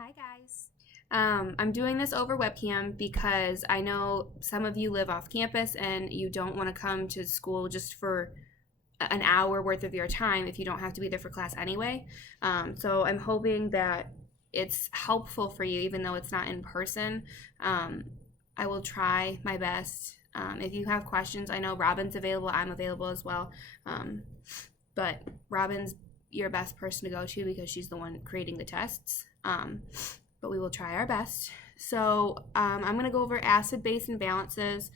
Hi guys. I'm doing this over webcam because I know some of you live off campus and you don't want to come to school just for an hour worth of your time if you don't have to be there for class anyway. So I'm hoping that it's helpful for you, even though it's not in person. I will try my best. If you have questions, I know Robin's available. I'm available as well. But Robin's your best person to go to because she's the one creating the tests. But we will try our best. So I'm going to go over acid base imbalances.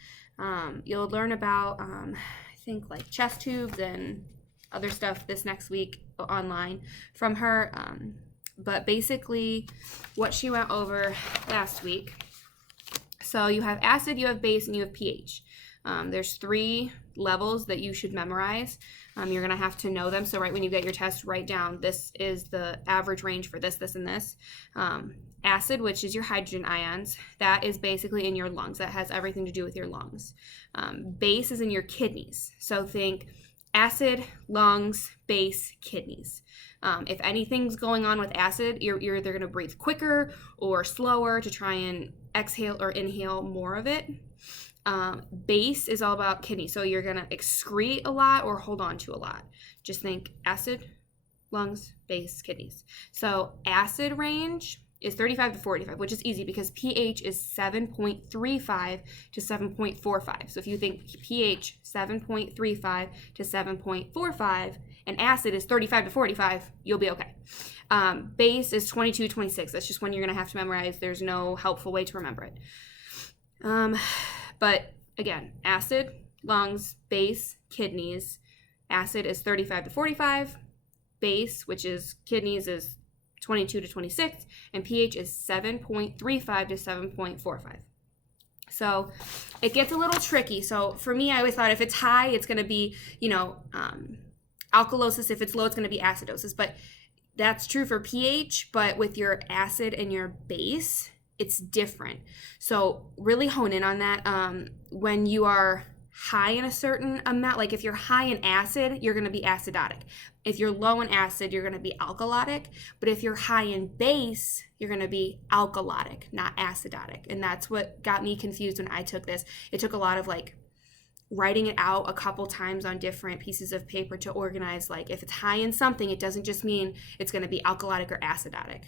You'll learn about, I think, like chest tubes and other stuff this next week online from her. But basically, what she went over last week. So you have acid, you have base, and you have pH. There's 3 levels that you should memorize. You're going to have to know them. So right when you get your test, write down this is the average range for this, this, and this. Acid, which is your hydrogen ions, that is basically in your lungs. That has everything to do with your lungs. Base is in your kidneys. So think acid, lungs, base, kidneys. If anything's going on with acid, you're either going to breathe quicker or slower to try and exhale or inhale more of it. Base is all about kidney, so you're gonna excrete a lot or hold on to a lot. Just think acid, lungs, base, kidneys. So acid range is 35 to 45, which is easy because pH is 7.35 to 7.45. So if you think pH 7.35 to 7.45 and acid is 35 to 45, you'll be okay. Base is 22 to 26. That's just one you're gonna have to memorize. There's no helpful way to remember it. But again, acid, lungs, base, kidneys. Acid is 35 to 45. Base, which is kidneys, is 22 to 26. And pH is 7.35 to 7.45. So it gets a little tricky. So for me, I always thought if it's high, it's going to be, alkalosis. If it's low, it's going to be acidosis. But that's true for pH, but with your acid and your base, it's different. So really hone in on that. When you are high in a certain amount, like if you're high in acid, you're going to be acidotic. If you're low in acid, you're going to be alkalotic. But if you're high in base, you're going to be alkalotic, not acidotic. And that's what got me confused when I took this. It took a lot of writing it out a couple times on different pieces of paper to organize. Like if it's high in something, it doesn't just mean it's going to be alkalotic or acidotic.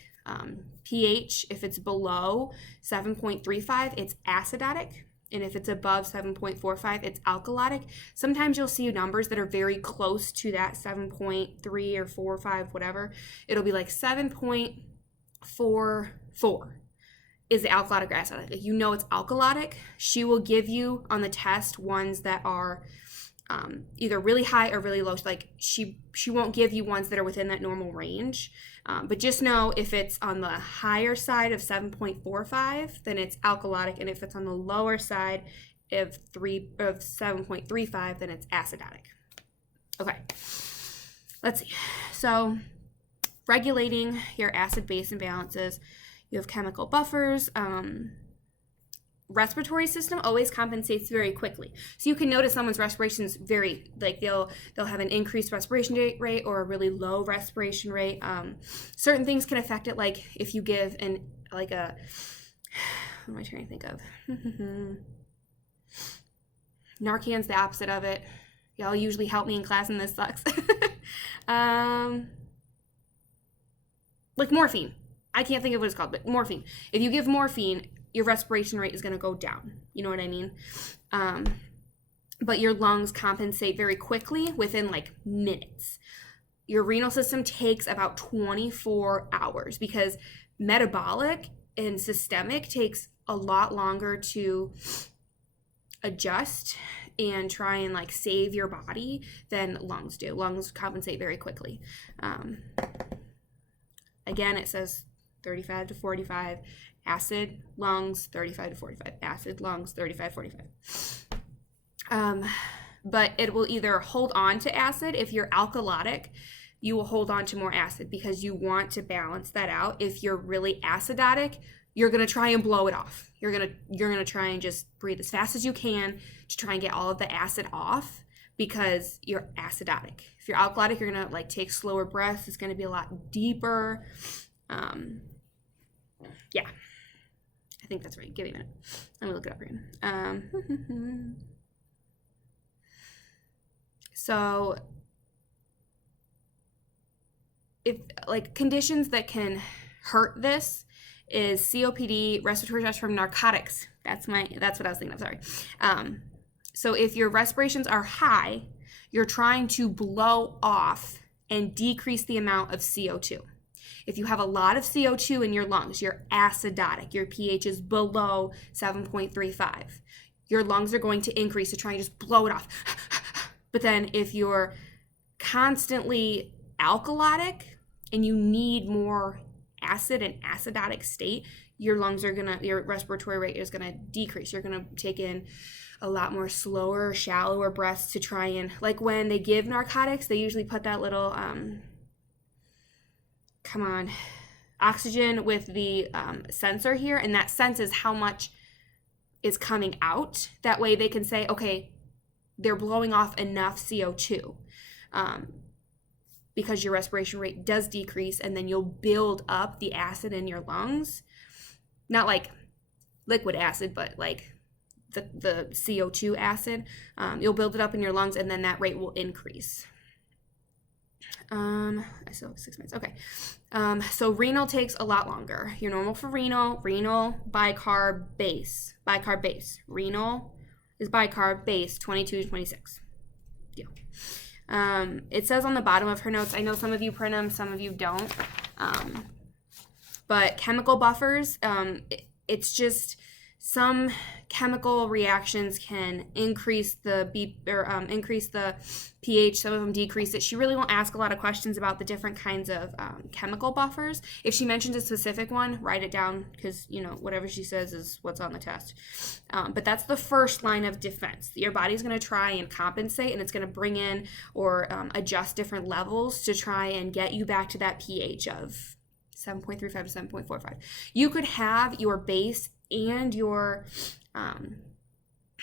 pH, if it's below 7.35, it's acidotic. And if it's above 7.45, it's alkalotic. Sometimes you'll see numbers that are very close to that 7.3 or 4 or 5, whatever. It'll be like 7.44 is the alkalotic or acidotic. If you know it's alkalotic, she will give you on the test ones that are either really high or really low. Like she won't give you ones that are within that normal range. But just know if it's on the higher side of 7.45, then it's alkalotic, and if it's on the lower side of 7.35, then it's acidotic. Okay, let's see. So regulating your acid-base imbalances, you have chemical buffers. Respiratory system always compensates very quickly. So you can notice someone's respiration's very, they'll have an increased respiration rate or a really low respiration rate. Certain things can affect it, like if you give what am I trying to think of? Narcan's the opposite of it. Y'all usually help me in class and this sucks. Like morphine. I can't think of what it's called, but morphine. If you give morphine, your respiration rate is going to go down. You know what I mean? But your lungs compensate very quickly within minutes. Your renal system takes about 24 hours because metabolic and systemic takes a lot longer to adjust and try and save your body than lungs do. Lungs compensate very quickly. Again, it says 35 to 45. Acid, lungs, 35 to 45. Acid, lungs, 35, 45. But it will either hold on to acid. If you're alkalotic, you will hold on to more acid because you want to balance that out. If you're really acidotic, you're going to try and blow it off. You're going to try and just breathe as fast as you can to try and get all of the acid off because you're acidotic. If you're alkalotic, you're going to take slower breaths. It's going to be a lot deeper. Yeah, I think that's right. Give me a minute. Let me look it up again. So if like conditions that can hurt this is COPD, respiratory distress from narcotics. That's what I was thinking of, sorry. So if your respirations are high, you're trying to blow off and decrease the amount of CO2. If you have a lot of CO2 in your lungs, you're acidotic. Your pH is below 7.35. Your lungs are going to increase to try and just blow it off. But then if you're constantly alkalotic and you need more acid and acidotic state, your respiratory rate is gonna decrease. You're gonna take in a lot more slower, shallower breaths to try and, like when they give narcotics, they usually put that little, oxygen with the sensor here, and that senses how much is coming out. That way they can say, okay, they're blowing off enough CO2. Because your respiration rate does decrease, and then you'll build up the acid in your lungs. Not like liquid acid, but like the CO2 acid. You'll build it up in your lungs, and then that rate will increase. I still have 6 minutes. Okay. So renal takes a lot longer. You're normal for renal, bicarb, base. Bicarb base. Renal is bicarb, base, 22 to 26. Deal. It says on the bottom of her notes, I know some of you print them, some of you don't, but chemical buffers, it's just some chemical reactions can increase the increase the pH. Some of them decrease it. She really won't ask a lot of questions about the different kinds of chemical buffers. If she mentions a specific one, write it down, because whatever she says is what's on the test. But that's the first line of defense. Your body's going to try and compensate, and it's going to bring in or adjust different levels to try and get you back to that pH of 7.35 to 7.45. You could have your base and your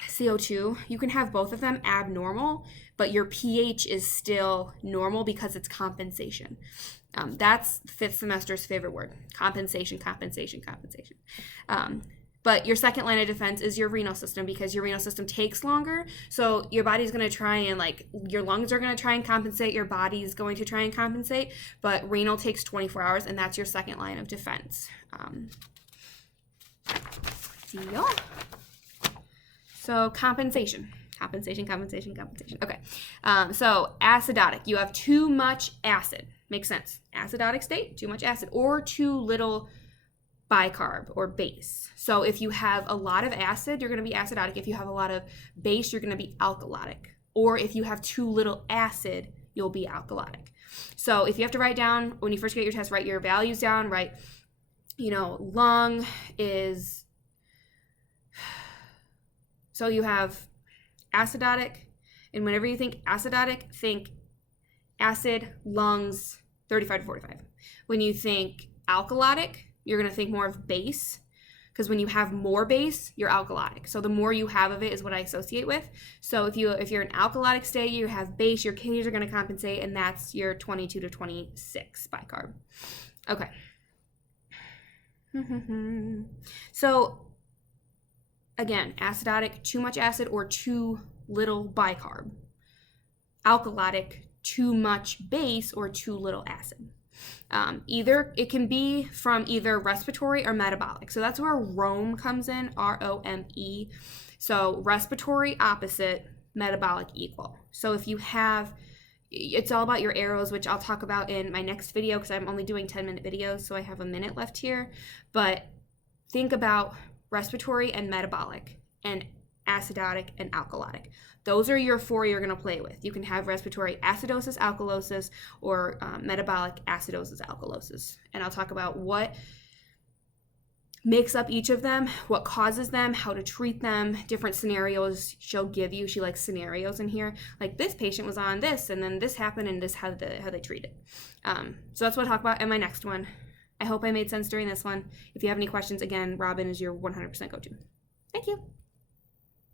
CO2, you can have both of them abnormal, but your pH is still normal because it's compensation. That's fifth semester's favorite word, compensation. But your second line of defense is your renal system, because your renal system takes longer. So your body's going to try and, your lungs are going to try and compensate, your body's going to try and compensate, but renal takes 24 hours, and that's your second line of defense. Deal. So compensation. Okay. So acidotic. You have too much acid. Makes sense. Acidotic state, too much acid, or too little bicarb or base. So if you have a lot of acid, you're going to be acidotic. If you have a lot of base, you're going to be alkalotic. Or if you have too little acid, you'll be alkalotic. So if you have to write down, when you first get your test, write your values down, write, lung is, so you have acidotic, and whenever you think acidotic, think acid, lungs, 35 to 45. When you think alkalotic, you're going to think more of base, because when you have more base, you're alkalotic. So the more you have of it is what I associate with. So if you're in alkalotic state, you have base, your kidneys are going to compensate, and that's your 22 to 26 bicarb. Okay. So again, acidotic, too much acid or too little bicarb. Alkalotic, too much base or too little acid. It can be from either respiratory or metabolic. So that's where Rome comes in, R-O-M-E. So respiratory opposite, metabolic equal. So if you have, it's all about your arrows, which I'll talk about in my next video, because I'm only doing 10-minute videos, so I have a minute left here. But think about respiratory and metabolic, and acidotic and alkalotic. Those are your four you're going to play with. You can have respiratory acidosis, alkalosis, or metabolic acidosis, alkalosis. And I'll talk about what makes up each of them, what causes them, how to treat them, different scenarios she'll give you. She likes scenarios in here. Like, this patient was on this, and then this happened, and this how they treat it. So that's what I'll talk about in my next one. I hope I made sense during this one. If you have any questions, again, Robin is your 100% go-to. Thank you.